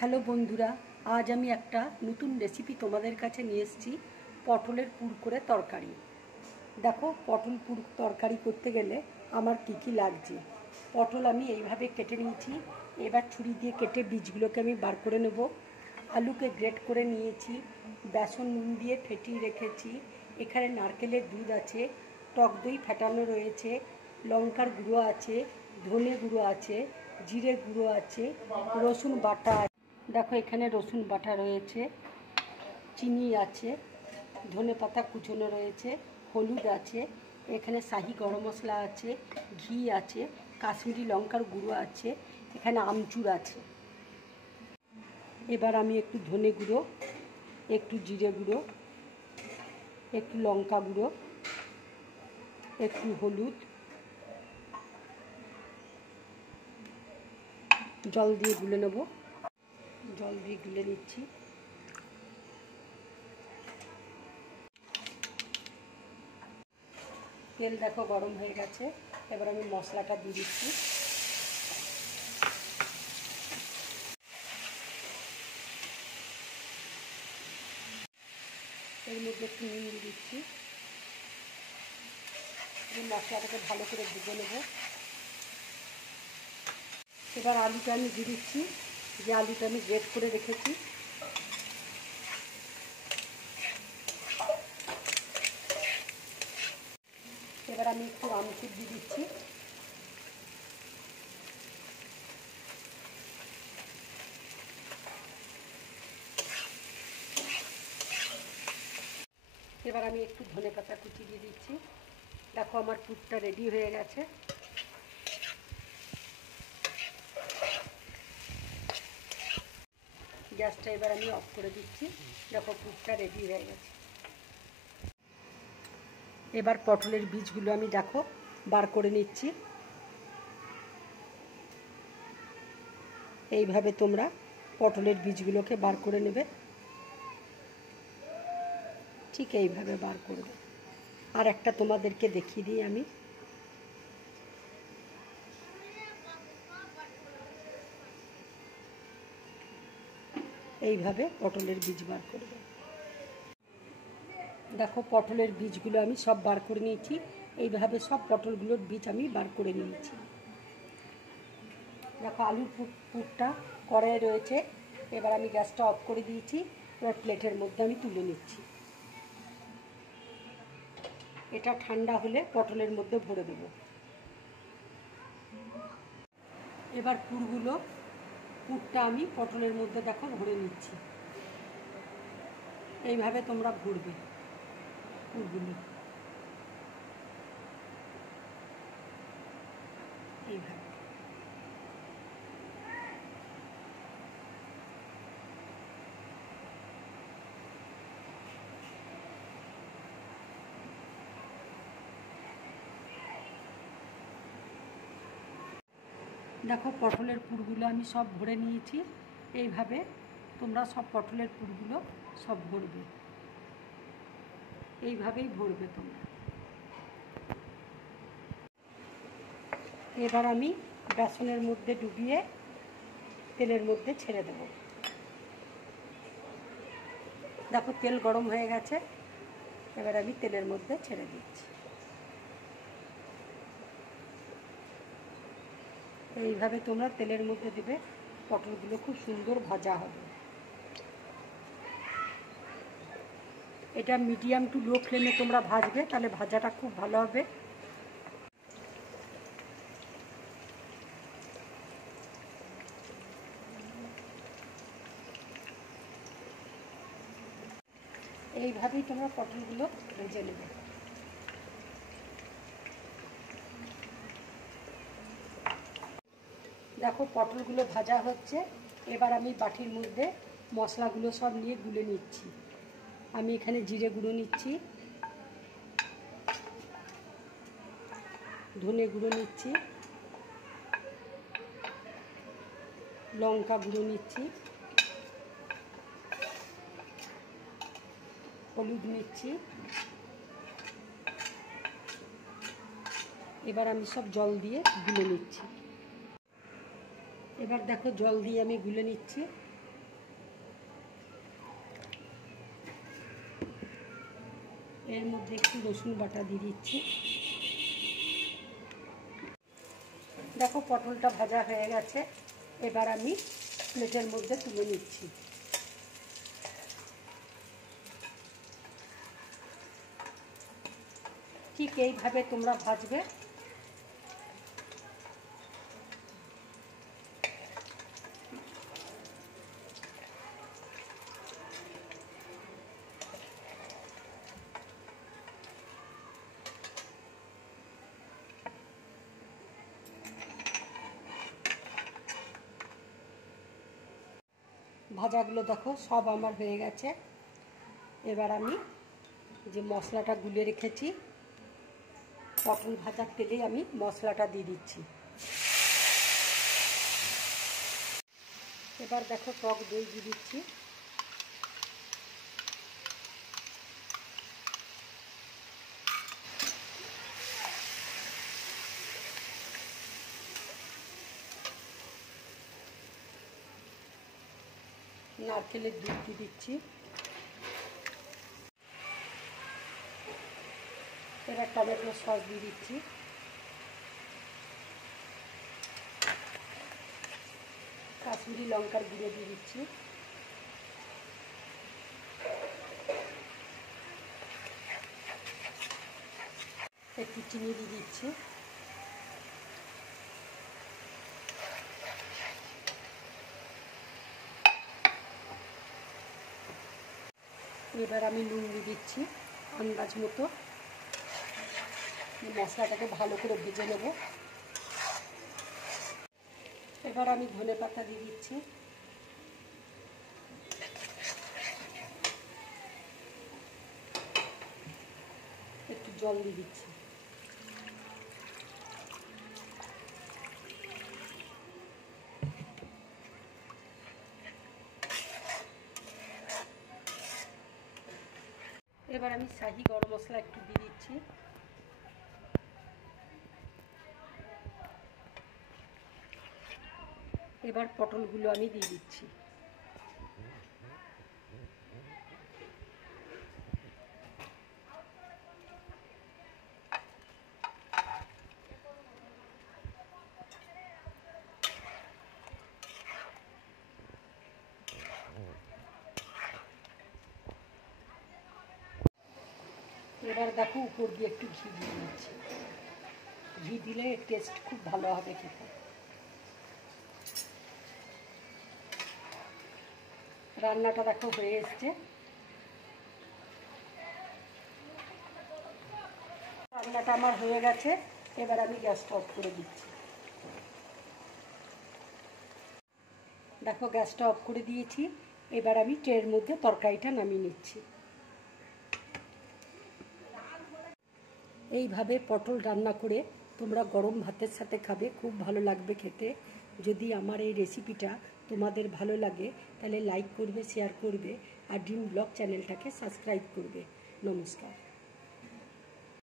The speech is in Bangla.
হ্যালো বন্ধুরা, আজ আমি একটা নতুন রেসিপি তোমাদের কাছে নিয়ে এসেছি। পটলের পুর করে তরকারি। দেখো, পটল পুর তরকারি করতে গেলে আমার কী কী লাগছে। পটল আমি এইভাবে কেটে নিয়েছি। এবার ছুরি দিয়ে কেটে বীজগুলোকে আমি বার করে নেব। আলুকে গ্রেট করে নিয়েছি, বেসন নুন দিয়ে ফেটিয়ে রেখেছি। এখানে নারকেলের দুধ আছে, টক দই ফেটানো রয়েছে, লঙ্কার গুঁড়ো আছে, ধনে গুঁড়ো আছে, জিরে গুঁড়ো আছে, রসুন বাটা আছে। দেখো, এখানে রসুন বাটা রয়েছে, চিনি আছে, ধনে পাতা কুচোনো রয়েছে, হলুদ আছে, এখানে শাহি গরম মশলা আছে, ঘি আছে, কাশ্মীরি লঙ্কার গুঁড়ো আছে, এখানে আমচুর আছে। এবার আমি একটু ধনে গুঁড়ো, একটু জিরে গুঁড়ো, একটু লঙ্কা গুঁড়ো, একটু হলুদ, জল দিয়ে গুলে নেব। জল দিয়ে গুলে নিচ্ছি। তেল দেখো গরম হয়ে গেছে। এবার আমি মশলাটা দিয়ে দিচ্ছি। এর মধ্যে একটু নুন দিয়ে দিচ্ছি। এই মশলাটাকে ভালো করে ভেজে নেব। এবার আলুটা আমি দিয়ে দিচ্ছি, যে আলুটা আমি গ্রেট করে রেখেছি। এবার আমি একটু আমচুর দিয়ে দিচ্ছি। এবার আমি একটু ধনে পাতা কুচি দিয়ে দিচ্ছি। দেখো, আমার পুরটা রেডি হয়ে গেছে। গ্যাসটা এবার আমি অফ করে দিচ্ছি। দেখো, পুরটা রেডি হয়ে গেছে। এবার পটলের বীজগুলো আমি দেখো বার করে নিচ্ছি। এইভাবে তোমরা পটলের বীজগুলোকে বার করে নেবে, ঠিক এইভাবে বার করবে। আর একটা তোমাদেরকে দেখিয়ে দিই আমি। এইভাবে পটলের বীজ বার করবে। দেখো, পটলের বীজগুলো আমি সব বার করে নিয়েছি। এইভাবে সব পটলগুলোর বীজ আমি বার করে নিয়েছি। দেখো, আলুর পুরটা কড়াইয়ে রয়েছে। এবার আমি গ্যাসটা অফ করে দিয়েছি। এবার প্লেটের মধ্যে আমি তুলে নিচ্ছি। এটা ঠান্ডা হলে পটলের মধ্যে ভরে দেব। এবার পুরটা আমি পটলের মধ্যে দেখো ভরে নিচ্ছি। এইভাবে তোমরা ভরবে পুরগুলো, এইভাবে। দেখো, পটলের পুরগুলো আমি সব ভরে নিয়েছি। এইভাবে তোমরা সব পটলের পুরগুলো সব ভরবে। এইভাবেই ভরবে তোমরা। এবার আমি বেসনের মধ্যে ডুবিয়ে তেলের মধ্যে ছেড়ে দেব। দেখো, তেল গরম হয়ে গেছে। এবার আমি তেলের মধ্যে ছেড়ে দিচ্ছি। এইভাবে তোমরা তেলের মধ্যে দেবে, পটলগুলো খুব সুন্দর ভাজা হবে। এটা মিডিয়াম টু লো ফ্লেমে তোমরা ভাজবে, তাহলে ভাজাটা খুব ভালো হবে। এইভাবেই তোমরা পটলগুলো ভেজে নেবে। দেখো, পটলগুলো ভাজা হচ্ছে। এবার আমি বাটির মধ্যে মশলাগুলো সব নিয়ে গুলে নিচ্ছি। আমি এখানে জিরে গুঁড়ো নিচ্ছি, ধনে গুঁড়ো নিচ্ছি, লঙ্কা গুঁড়ো নিচ্ছি, হলুদ নিচ্ছি। এবার আমি সব জল দিয়ে গুলে নিচ্ছি। এবার দেখো, জল দিয়ে আমি গুলে নিচ্ছি। এর মধ্যে একটু রসুন বাটা দিয়ে দিচ্ছি। দেখো পটলটা ভাজা হয়ে গেছে, এবার আমি প্লেটের মধ্যে তুলে নিচ্ছি। ঠিক এইভাবে তোমরা ভাজবে। ভাজাগুলো দেখো সব আমার হয়ে গেছে। এবার আমি যে মশলাটা গুলে রেখেছি, পটল ভাজার তেলে আমি মশলাটা দিয়ে দিচ্ছি। এবার দেখো টক দই দিয়ে দিচ্ছি। নারকেলের দুধ দিয়ে দিচ্ছি। এবার টমেটো সস দিয়ে দিচ্ছি। কাশ্মীরি লঙ্কার গুঁড়ো দিয়ে দিচ্ছি। একটু চিনি দিয়ে দিচ্ছি। এবার আমি নুন দিয়ে দিচ্ছি আন্দাজ মতো। মশলাটাকে ভালো করে ভেজে নেব। এবার আমি ধনেপাতা দিয়ে দিচ্ছি। একটু জল দিয়ে দিচ্ছি। এবার আমি শাহি গরম মশলা একটু দিয়ে দিচ্ছি। এবার পটলগুলো আমি দিয়ে দিচ্ছি। এবার দেখো উপর দিয়ে একটু ঘি দিয়ে দিচ্ছি। ঘি দিলে টেস্ট খুব ভালো হবে খেতে। রান্নাটা দেখো হয়ে এসছে। রান্নাটা আমার হয়ে গেছে। এবার আমি গ্যাসটা অফ করে দিচ্ছি। দেখো গ্যাসটা অফ করে দিয়েছি। এবার আমি ট্রের মধ্যে তরকারিটা নামিয়ে নিচ্ছি। এইভাবে পটল রান্না করে তোমরা গরম ভাতের সাথে খাবে, খুব ভালো লাগবে খেতে। যদি আমার এই রেসিপিটা তোমাদের ভালো লাগে তাহলে লাইক করবে, শেয়ার করবে আর ড্রিম ব্লগ চ্যানেলটাকে সাবস্ক্রাইব করবে। নমস্কার।